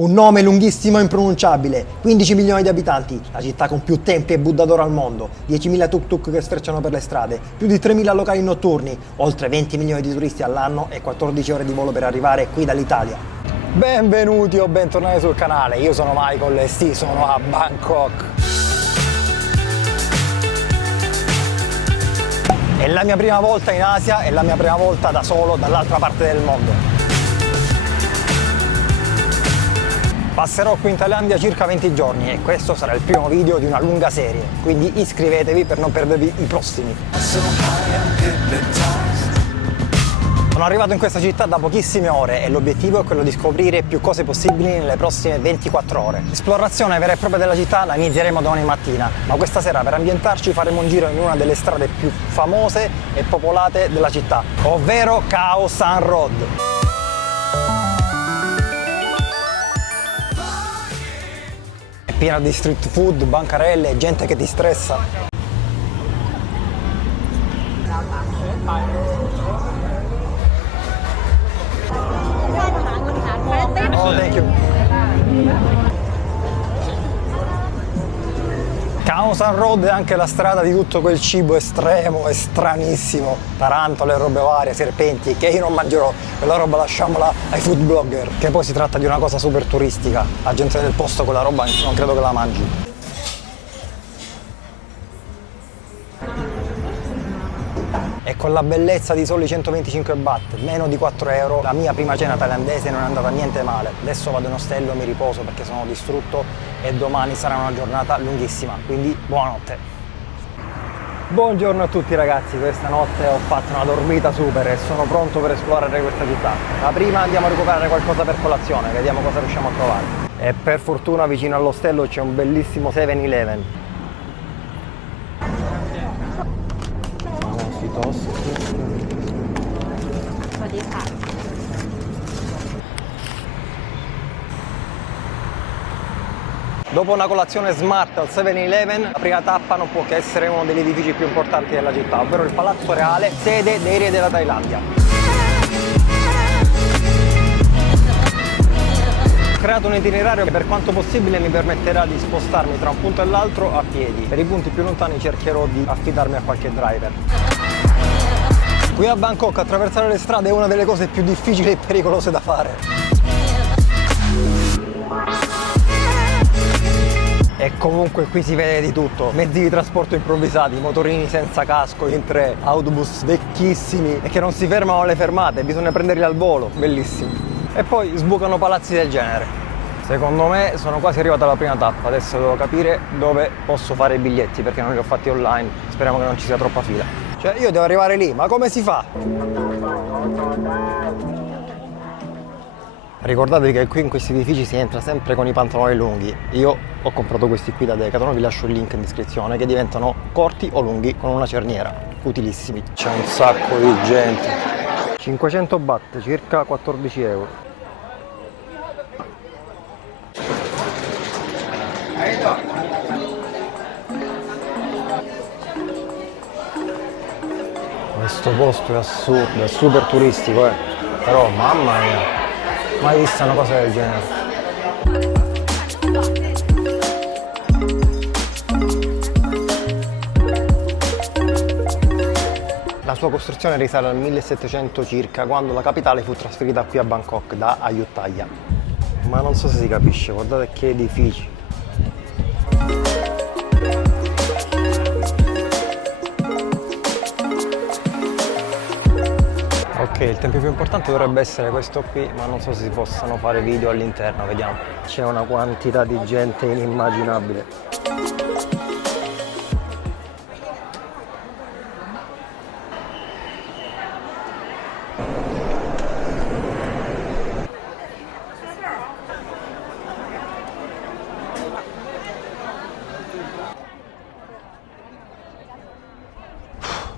Un nome lunghissimo e impronunciabile, 15 milioni di abitanti, la città con più templi e Buddha d'oro al mondo, 10.000 tuk-tuk che sfrecciano per le strade, più di 3.000 locali notturni, oltre 20 milioni di turisti all'anno e 14 ore di volo per arrivare qui dall'Italia. Benvenuti o bentornati sul canale, io sono Michael e sì, sono a Bangkok. È la mia prima volta in Asia e la mia prima volta da solo dall'altra parte del mondo. Passerò qui in Thailandia circa 20 giorni e questo sarà il primo video di una lunga serie, quindi iscrivetevi per non perdervi i prossimi. Sono arrivato in questa città da pochissime ore e l'obiettivo è quello di scoprire più cose possibili nelle prossime 24 ore. L'esplorazione vera e propria della città la inizieremo domani mattina, ma questa sera per ambientarci faremo un giro in una delle strade più famose e popolate della città, ovvero Khao San Road. Piena di street food, bancarelle e gente che ti stressa. Oh, thank you. Khao San Road è anche la strada di tutto quel cibo estremo e stranissimo, tarantole, robe varie, serpenti, che io non mangerò, quella roba lasciamola ai food blogger, che poi si tratta di una cosa super turistica, la gente del posto quella roba non credo che la mangi. E con la bellezza di soli 125 baht, meno di 4 euro, la mia prima cena thailandese non è andata niente male. Adesso vado in ostello, mi riposo perché sono distrutto e domani sarà una giornata lunghissima, quindi buonanotte. Buongiorno a tutti ragazzi, questa notte ho fatto una dormita super e sono pronto per esplorare questa città. Ma prima andiamo a recuperare qualcosa per colazione, vediamo cosa riusciamo a trovare. E per fortuna vicino all'ostello c'è un bellissimo 7-Eleven. Dopo una colazione smart al 7-Eleven, la prima tappa non può che essere uno degli edifici più importanti della città, ovvero il Palazzo Reale, sede dei re della Thailandia. Ho creato un itinerario che per quanto possibile mi permetterà di spostarmi tra un punto e l'altro a piedi. Per i punti più lontani cercherò di affidarmi a qualche driver. Qui a Bangkok attraversare le strade è una delle cose più difficili e pericolose da fare. E comunque qui si vede di tutto, mezzi di trasporto improvvisati, motorini senza casco in tre, autobus vecchissimi e che non si fermano alle fermate, bisogna prenderli al volo, bellissimo. E poi sbucano palazzi del genere. Secondo me sono quasi arrivato alla prima tappa, adesso devo capire dove posso fare i biglietti perché non li ho fatti online, speriamo che non ci sia troppa fila. Cioè io devo arrivare lì, ma come si fa? Ricordatevi che qui in questi edifici si entra sempre con i pantaloni lunghi. Io ho comprato questi qui da Decathlon, vi lascio il link in descrizione, che diventano corti o lunghi con una cerniera, utilissimi. C'è un sacco di gente. 500 baht, circa 14 euro. Questo posto è assurdo, è super turistico, però mamma mia. Mai vista una cosa del genere. La sua costruzione risale al 1700 circa, quando la capitale fu trasferita qui a Bangkok da Ayutthaya. Ma non so se si capisce, guardate che edifici. Ok, il tempio più importante dovrebbe essere questo qui, ma non so se si possano fare video all'interno, vediamo. C'è una quantità di gente inimmaginabile.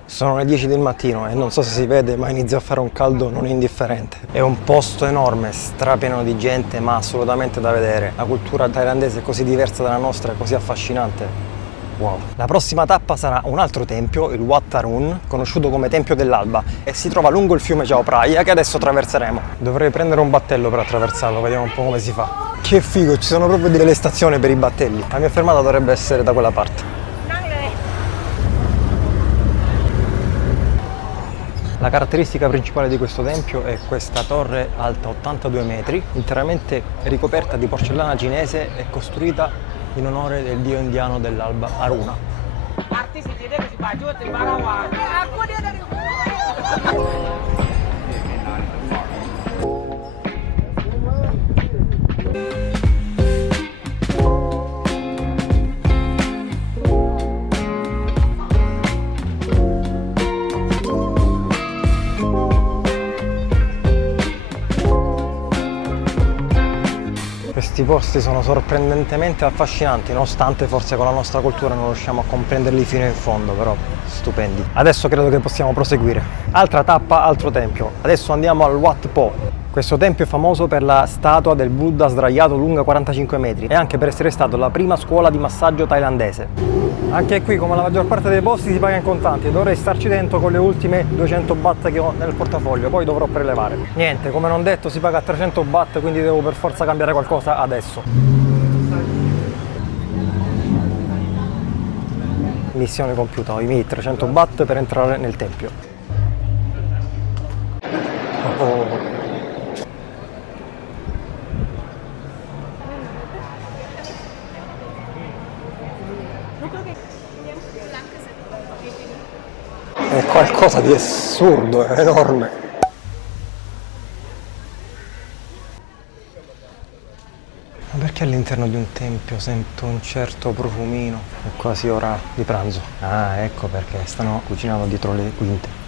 Sono le 10 del mattino e non so se si vede, ma inizia a fare un caldo non indifferente. È un posto enorme, strapieno di gente, ma assolutamente da vedere. La cultura thailandese è così diversa dalla nostra, è così affascinante. Wow. La prossima tappa sarà un altro tempio, il Wat Arun, conosciuto come Tempio dell'Alba, e si trova lungo il fiume Chao Phraya che adesso attraverseremo. Dovrei prendere un battello per attraversarlo, vediamo un po' come si fa. Che figo, ci sono proprio delle stazioni per i battelli. La mia fermata dovrebbe essere da quella parte. La caratteristica principale di questo tempio è questa torre alta 82 metri, interamente ricoperta di porcellana cinese e costruita in onore del dio indiano dell'alba Aruna. Questi posti sono sorprendentemente affascinanti, nonostante forse con la nostra cultura non riusciamo a comprenderli fino in fondo, però stupendi. Adesso credo che possiamo proseguire. Altra tappa, altro tempio. Adesso andiamo al Wat Po. Questo tempio è famoso per la statua del Buddha sdraiato lunga 45 metri e anche per essere stato la prima scuola di massaggio thailandese. Anche qui, come la maggior parte dei posti, si paga in contanti e dovrei starci dentro con le ultime 200 baht che ho nel portafoglio, poi dovrò prelevare. Niente, come non detto, si paga a 300 baht, quindi devo per forza cambiare qualcosa adesso. Missione compiuta, ho i miei 300 baht per entrare nel tempio. Oh. È qualcosa di assurdo, è enorme. Ma perché all'interno di un tempio sento un certo profumino? È quasi ora di pranzo. Ah, ecco perché stanno cucinando dietro le quinte.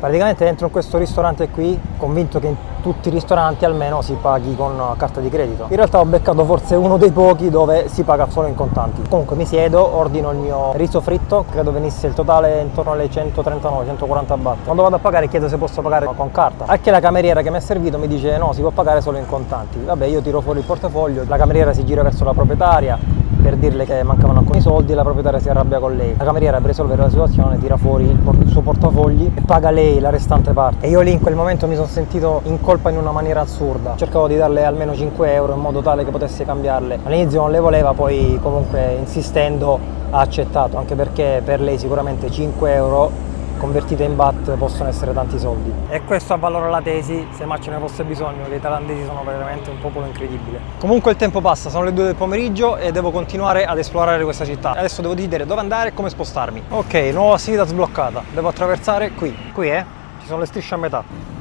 Praticamente entro in questo ristorante qui, convinto che in tutti i ristoranti almeno si paghi con carta di credito. In realtà ho beccato forse uno dei pochi dove si paga solo in contanti. Comunque mi siedo, ordino il mio riso fritto, credo venisse il totale intorno alle 139-140 baht. Quando vado a pagare chiedo se posso pagare con carta. Anche la cameriera che mi ha servito mi dice no, si può pagare solo in contanti. Vabbè, io tiro fuori il portafoglio, la cameriera si gira verso la proprietaria per dirle che mancavano alcuni soldi e la proprietaria si arrabbia con lei. La cameriera, per risolvere la situazione, tira fuori il suo portafogli e paga lei la restante parte. E io lì in quel momento mi sono sentito in colpa in una maniera assurda. Cercavo di darle almeno 5 euro in modo tale che potesse cambiarle. All'inizio non le voleva, poi comunque insistendo ha accettato, anche perché per lei sicuramente 5 euro convertite in baht possono essere tanti soldi. E questo avvalora la tesi, se mai ce ne fosse bisogno, che i thailandesi sono veramente un popolo incredibile. Comunque il tempo passa, sono le 2 del pomeriggio e devo continuare ad esplorare questa città. Adesso devo decidere dove andare e come spostarmi. Ok, nuova sfida sbloccata, devo attraversare qui. Qui ci sono le strisce a metà.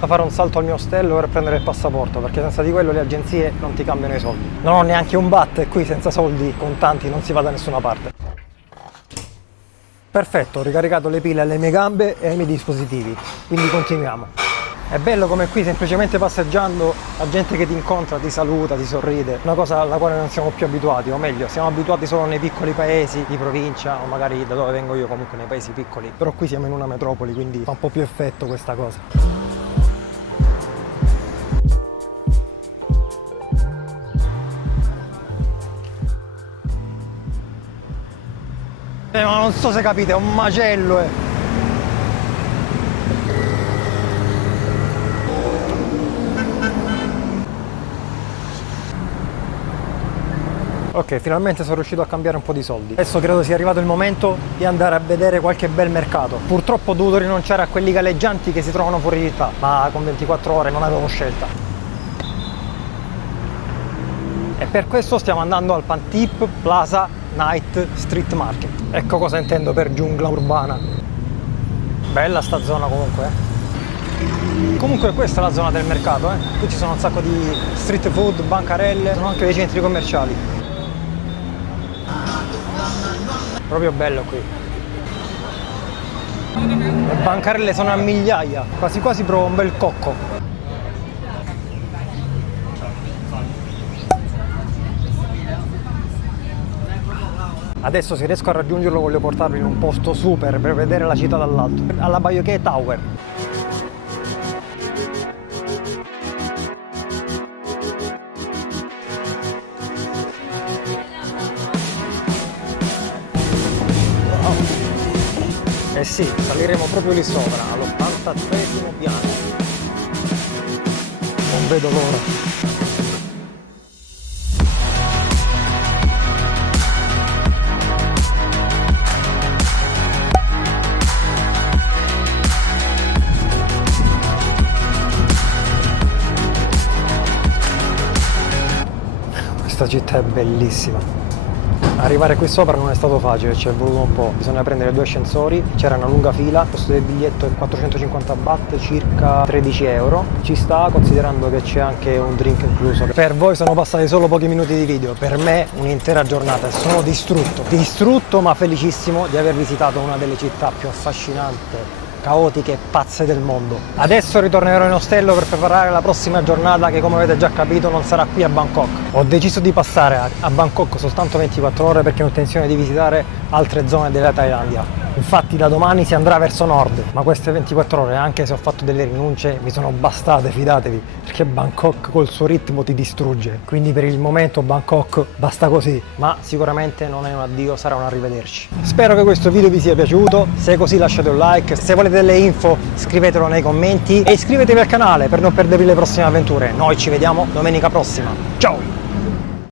A fare un salto al mio ostello per prendere il passaporto, perché senza di quello le agenzie non ti cambiano i soldi. Non ho neanche un baht e qui senza soldi contanti non si va da nessuna parte. Perfetto, ho ricaricato le pile alle mie gambe e ai miei dispositivi, quindi continuiamo. È bello come qui semplicemente passeggiando la gente che ti incontra ti saluta, ti sorride, una cosa alla quale non siamo più abituati, o meglio siamo abituati solo nei piccoli paesi di provincia o magari da dove vengo io, comunque nei paesi piccoli, però qui siamo in una metropoli, quindi fa un po' più effetto questa cosa. Ma non so se capite, è un macello, Ok, finalmente sono riuscito a cambiare un po' di soldi. Adesso credo sia arrivato il momento di andare a vedere qualche bel mercato. Purtroppo ho dovuto rinunciare a quelli galleggianti che si trovano fuori città, ma con 24 ore non avevo scelta. E per questo stiamo andando al Pantip Plaza Night Street Market. Ecco cosa intendo per giungla urbana. Bella sta zona comunque. Comunque questa è la zona del mercato. Qui ci sono un sacco di street food, bancarelle, sono anche dei centri commerciali. Proprio bello qui. Le bancarelle sono a migliaia, quasi quasi provo un bel cocco. Adesso se riesco a raggiungerlo voglio portarlo in un posto super per vedere la città dall'alto, alla Bayeux Tower. Eh sì, saliremo proprio lì sopra, all'83° piano. Non vedo l'ora. Questa città è bellissima. Arrivare qui sopra non è stato facile, ci è voluto un po'. Bisogna prendere 2 ascensori, c'era una lunga fila, il costo del biglietto è 450 baht, circa 13 euro. Ci sta, considerando che c'è anche un drink incluso. Per voi sono passati solo pochi minuti di video, per me un'intera giornata. Sono distrutto ma felicissimo di aver visitato una delle città più affascinanti, caotiche e pazze del mondo. Adesso ritornerò in ostello per preparare la prossima giornata che, come avete già capito, non sarà qui a Bangkok. Ho deciso di passare a Bangkok soltanto 24 ore perché ho intenzione di visitare altre zone della Thailandia. Infatti da domani si andrà verso nord, ma queste 24 ore, anche se ho fatto delle rinunce, mi sono bastate, fidatevi, perché Bangkok col suo ritmo ti distrugge. Quindi per il momento Bangkok basta così, ma sicuramente non è un addio, sarà un arrivederci. Spero che questo video vi sia piaciuto, se è così lasciate un like, se volete delle info scrivetelo nei commenti e iscrivetevi al canale per non perdervi le prossime avventure. Noi ci vediamo domenica prossima, ciao!